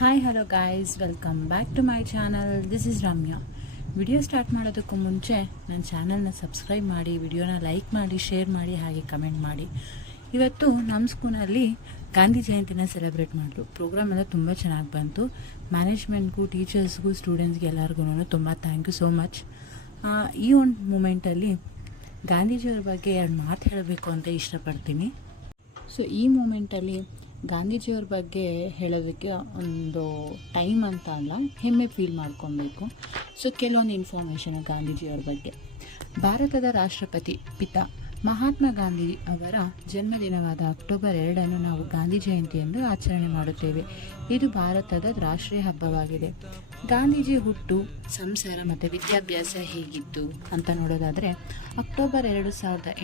Hi hello guys, welcome back to my channel. This is Ramya. Video start ಮಾಡೋದಕ್ಕೂ ಮುಂಚೆ ನನ್ನ ಚಾನಲ್ನ ಸಬ್ಸ್ಕ್ರೈಬ್ ಮಾಡಿ, ವಿಡಿಯೋನ ಲೈಕ್ ಮಾಡಿ, ಶೇರ್ ಮಾಡಿ, ಹಾಗೆ ಕಮೆಂಟ್ ಮಾಡಿ. ಇವತ್ತು ನಮ್ಮ ಸ್ಕೂಲಲ್ಲಿ ಗಾಂಧಿ ಜಯಂತಿನ ಸೆಲೆಬ್ರೇಟ್ ಮಾಡಿದ್ರು. ಪ್ರೋಗ್ರಾಮ್ ಎಲ್ಲ ತುಂಬ ಚೆನ್ನಾಗಿ ಬಂತು. ಮ್ಯಾನೇಜ್ಮೆಂಟ್ಗೂ, ಟೀಚರ್ಸ್ಗೂ, ಸ್ಟೂಡೆಂಟ್ಸ್ಗೆ ಎಲ್ಲರಿಗೂ ತುಂಬ ಥ್ಯಾಂಕ್ ಯು ಸೋ ಮಚ್. ಈ ಒಂದು ಮೂಮೆಂಟಲ್ಲಿ ಗಾಂಧೀಜಿಯವ್ರ ಬಗ್ಗೆ ಎರಡು ಮಾತು ಹೇಳಬೇಕು ಅಂತ ಇಷ್ಟಪಡ್ತೀನಿ. ಸೊ ಈ ಮೂಮೆಂಟಲ್ಲಿ ಗಾಂಧೀಜಿಯವ್ರ ಬಗ್ಗೆ ಹೇಳೋದಕ್ಕೆ ಒಂದು ಟೈಮ್ ಅಂತ ಅಲ್ಲ, ಹೆಮ್ಮೆ ಫೀಲ್ ಮಾಡ್ಕೊಬೇಕು. ಸೊ ಕೆಲವೊಂದು ಇನ್ಫಾರ್ಮೇಷನ್ ಗಾಂಧೀಜಿಯವ್ರ ಬಗ್ಗೆ. ಭಾರತದ ರಾಷ್ಟ್ರಪತಿ ಪಿತಾ ಮಹಾತ್ಮ ಗಾಂಧಿ ಅವರ ಜನ್ಮದಿನವಾದ ಅಕ್ಟೋಬರ್ 2 ನಾವು ಗಾಂಧಿ ಜಯಂತಿ ಎಂದು ಆಚರಣೆ ಮಾಡುತ್ತೇವೆ. ಇದು ಭಾರತದ ರಾಷ್ಟ್ರೀಯ ಹಬ್ಬವಾಗಿದೆ. ಗಾಂಧೀಜಿ ಹುಟ್ಟು, ಸಂಸಾರ ಮತ್ತು ವಿದ್ಯಾಭ್ಯಾಸ ಹೇಗಿತ್ತು ಅಂತ ನೋಡೋದಾದರೆ, ಅಕ್ಟೋಬರ್ 2,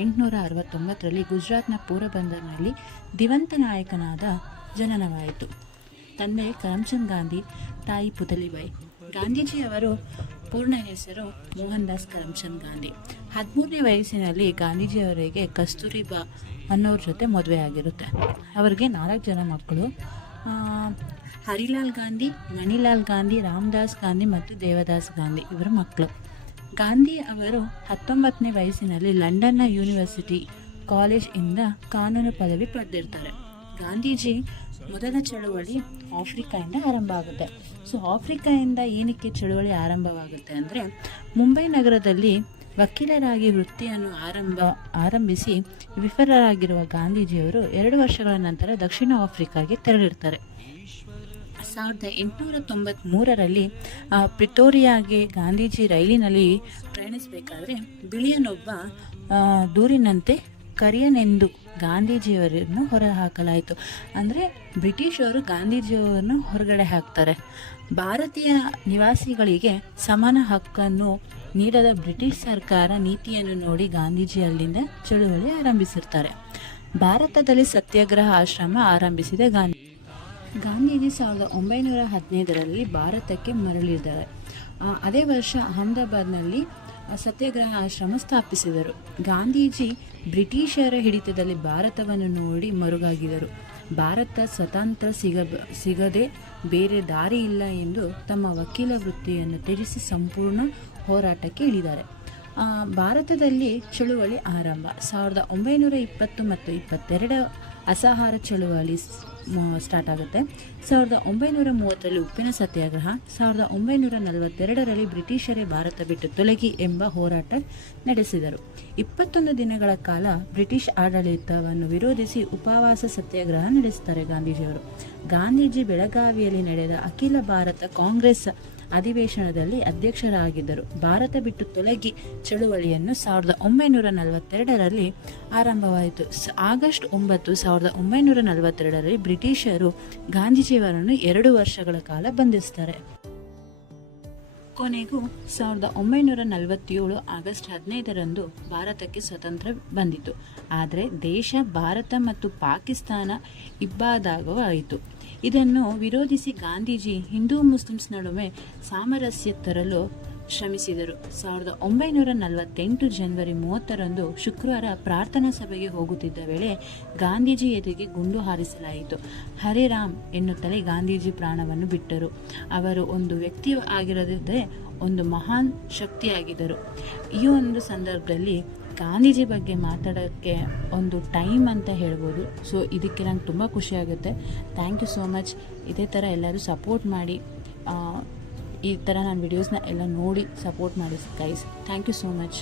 1869ರಲ್ಲಿ ಗುಜರಾತ್ನ ಪೋರಬಂದರ್ನಲ್ಲಿ ದಿವಂತ ನಾಯಕನಾದ ಜನನವಾಯಿತು. ತಂದೆ ಕರಮ್ಚಂದ್ ಗಾಂಧಿ, ತಾಯಿ ಪುತಲಿಬಾಯಿ. ಗಾಂಧೀಜಿಯವರು ಪೂರ್ಣ ಹೆಸರು ಮೋಹನ್ ದಾಸ್ ಕರಮ್ಚಂದ್ ಗಾಂಧಿ. 13ನೇ ವಯಸ್ಸಿನಲ್ಲಿ ಗಾಂಧೀಜಿಯವರಿಗೆ ಕಸ್ತೂರಿಬಾ ಅನ್ನೋರ ಜೊತೆ ಮದುವೆ ಆಗಿರುತ್ತೆ. ಅವರಿಗೆ 4 ಜನ ಮಕ್ಕಳು. ಹರಿಲಾಲ್ ಗಾಂಧಿ, ಮಣಿಲಾಲ್ ಗಾಂಧಿ, ರಾಮದಾಸ್ ಗಾಂಧಿ ಮತ್ತು ದೇವದಾಸ್ ಗಾಂಧಿ ಇವರ ಮಕ್ಕಳು. ಗಾಂಧಿ ಅವರು 19ನೇ ವಯಸ್ಸಿನಲ್ಲಿ ಲಂಡನ್ನ ಯೂನಿವರ್ಸಿಟಿ ಕಾಲೇಜ್ ಇಂದ ಕಾನೂನು ಪದವಿ ಪಡೆದಿರ್ತಾರೆ. ಗಾಂಧೀಜಿ ಮೊದಲ ಚಳುವಳಿ ಆಫ್ರಿಕಾಯಿಂದ ಆರಂಭ ಆಗುತ್ತೆ. ಸೊ ಆಫ್ರಿಕಾಯಿಂದ ಏನಕ್ಕೆ ಚಳುವಳಿ ಆರಂಭವಾಗುತ್ತೆ ಅಂದರೆ, ಮುಂಬೈ ನಗರದಲ್ಲಿ ವಕೀಲರಾಗಿ ವೃತ್ತಿಯನ್ನು ಆರಂಭಿಸಿ ವಿಫಲರಾಗಿರುವ ಗಾಂಧೀಜಿಯವರು 2 ವರ್ಷಗಳ ನಂತರ ದಕ್ಷಿಣ ಆಫ್ರಿಕಾಗೆ ತೆರಳಿರ್ತಾರೆ. 1893ರಲ್ಲಿ ಪ್ರಿಟೋರಿಯಾಗೆ ಗಾಂಧೀಜಿ ರೈಲಿನಲ್ಲಿ ಪ್ರಯಾಣಿಸಬೇಕಾದ್ರೆ ಬಿಳಿಯನೊಬ್ಬ ದೂರಿನಂತೆ ಕರಿಯನೆಂದು ಗಾಂಧೀಜಿಯವರನ್ನು ಹೊರಹಾಕಲಾಯಿತು. ಅಂದರೆ ಬ್ರಿಟಿಷರು ಗಾಂಧೀಜಿಯವರನ್ನು ಹೊರಗಡೆ ಹಾಕ್ತಾರೆ. ಭಾರತೀಯ ನಿವಾಸಿಗಳಿಗೆ ಸಮಾನ ಹಕ್ಕನ್ನು ನೀಡದ ಬ್ರಿಟಿಷ್ ಸರ್ಕಾರ ನೀತಿಯನ್ನು ನೋಡಿ ಗಾಂಧೀಜಿ ಅಲ್ಲಿಂದ ಚಳುವಳಿ ಆರಂಭಿಸಿರ್ತಾರೆ. ಭಾರತದಲ್ಲಿ ಸತ್ಯಾಗ್ರಹ ಆಶ್ರಮ ಆರಂಭಿಸಿದ ಗಾಂಧೀಜಿ 1915ರಲ್ಲಿ ಭಾರತಕ್ಕೆ ಮರಳಿದ್ದಾರೆ. ಅದೇ ವರ್ಷ ಅಹಮದಾಬಾದ್ನಲ್ಲಿ ಸತ್ಯಾಗ್ರಹ ಆಶ್ರಮ ಸ್ಥಾಪಿಸಿದರು. ಗಾಂಧೀಜಿ ಬ್ರಿಟಿಷರ ಹಿಡಿತದಲ್ಲಿ ಭಾರತವನ್ನು ನೋಡಿ ಮರುಗಾಗಿದರು. ಭಾರತ ಸ್ವತಂತ್ರ ಸಿಗದೆ ಬೇರೆ ದಾರಿ ಇಲ್ಲ ಎಂದು ತಮ್ಮ ವಕೀಲ ವೃತ್ತಿಯನ್ನು ತ್ಯಜಿಸಿ ಸಂಪೂರ್ಣ ಹೋರಾಟಕ್ಕೆ ಇಳಿದ್ದಾರೆ. ಭಾರತದಲ್ಲಿ ಚಳುವಳಿ ಆರಂಭ 1920 ಮತ್ತು 22 ಅಸಹಕಾರ ಚಳುವಳಿ ಸ್ಟಾರ್ಟ್ ಆಗುತ್ತೆ. 1930ರಲ್ಲಿ ಉಪ್ಪಿನ ಸತ್ಯಾಗ್ರಹ, 1942ರಲ್ಲಿ ಬ್ರಿಟಿಷರೇ ಭಾರತ ಬಿಟ್ಟು ತೊಲಗಿ ಎಂಬ ಹೋರಾಟ ನಡೆಸಿದರು. 21 ದಿನಗಳ ಕಾಲ ಬ್ರಿಟಿಷ್ ಆಡಳಿತವನ್ನು ವಿರೋಧಿಸಿ ಉಪವಾಸ ಸತ್ಯಾಗ್ರಹ ನಡೆಸುತ್ತಾರೆ ಗಾಂಧೀಜಿಯವರು. ಗಾಂಧೀಜಿ ಬೆಳಗಾವಿಯಲ್ಲಿ ನಡೆದ ಅಖಿಲ ಭಾರತ ಕಾಂಗ್ರೆಸ್ ಅಧಿವೇಶನದಲ್ಲಿ ಅಧ್ಯಕ್ಷರಾಗಿದ್ದರು. ಭಾರತ ಬಿಟ್ಟು ತೊಲಗಿ ಚಳುವಳಿಯನ್ನು 1942ರಲ್ಲಿ ಆರಂಭವಾಯಿತು. ಆಗಸ್ಟ್ 9, 1942ರಲ್ಲಿ ಬ್ರಿಟಿಷರು ಗಾಂಧೀಜಿಯವರನ್ನು 2 ವರ್ಷಗಳ ಕಾಲ ಬಂಧಿಸುತ್ತಾರೆ. ಕೊನೆಗೂ 1947 ಆಗಸ್ಟ್ 15ರಂದು ಭಾರತಕ್ಕೆ ಸ್ವಾತಂತ್ರ್ಯ ಬಂದಿತು. ಆದರೆ ದೇಶ ಭಾರತ ಮತ್ತು ಪಾಕಿಸ್ತಾನ ಇಬ್ಬಾಗಾಗವಾಯಿತು. ಇದನ್ನು ವಿರೋಧಿಸಿ ಗಾಂಧೀಜಿ ಹಿಂದೂ ಮುಸ್ಲಿಮ್ಸ್ ನಡುವೆ ಸಾಮರಸ್ಯ ತರಲು ಶ್ರಮಿಸಿದರು. 1948 ಜನವರಿ 30ರಂದು ಶುಕ್ರವಾರ ಪ್ರಾರ್ಥನಾ ಸಭೆಗೆ ಹೋಗುತ್ತಿದ್ದ ವೇಳೆ ಗಾಂಧೀಜಿ ಎದೆಗೆ ಗುಂಡು ಹಾರಿಸಲಾಯಿತು. ಹರಿರಾಮ್ ಎನ್ನುತ್ತಲೇ ಗಾಂಧೀಜಿ ಪ್ರಾಣವನ್ನು ಬಿಟ್ಟರು. ಅವರು ಒಂದು ವ್ಯಕ್ತಿ ಆಗಿರದಿದ್ದರೆ ಒಂದು ಮಹಾನ್ ಶಕ್ತಿಯಾಗಿದ್ದರು. ಈ ಒಂದು ಸಂದರ್ಭದಲ್ಲಿ ಗಾಂಧೀಜಿ ಬಗ್ಗೆ ಮಾತಾಡೋಕ್ಕೆ ಒಂದು ಟೈಮ್ ಅಂತ ಹೇಳ್ಬೋದು. ಸೊ ಇದಕ್ಕೆ ನಂಗೆ ತುಂಬ ಖುಷಿಯಾಗುತ್ತೆ. Thank you so much. ಇದೇ ಥರ ಎಲ್ಲರೂ ಸಪೋರ್ಟ್ ಮಾಡಿ, ಈ ಥರ ನಾನು ವಿಡಿಯೋಸ್ನ ಎಲ್ಲ ನೋಡಿ ಸಪೋರ್ಟ್ ಮಾಡಿ guys. Thank you so much.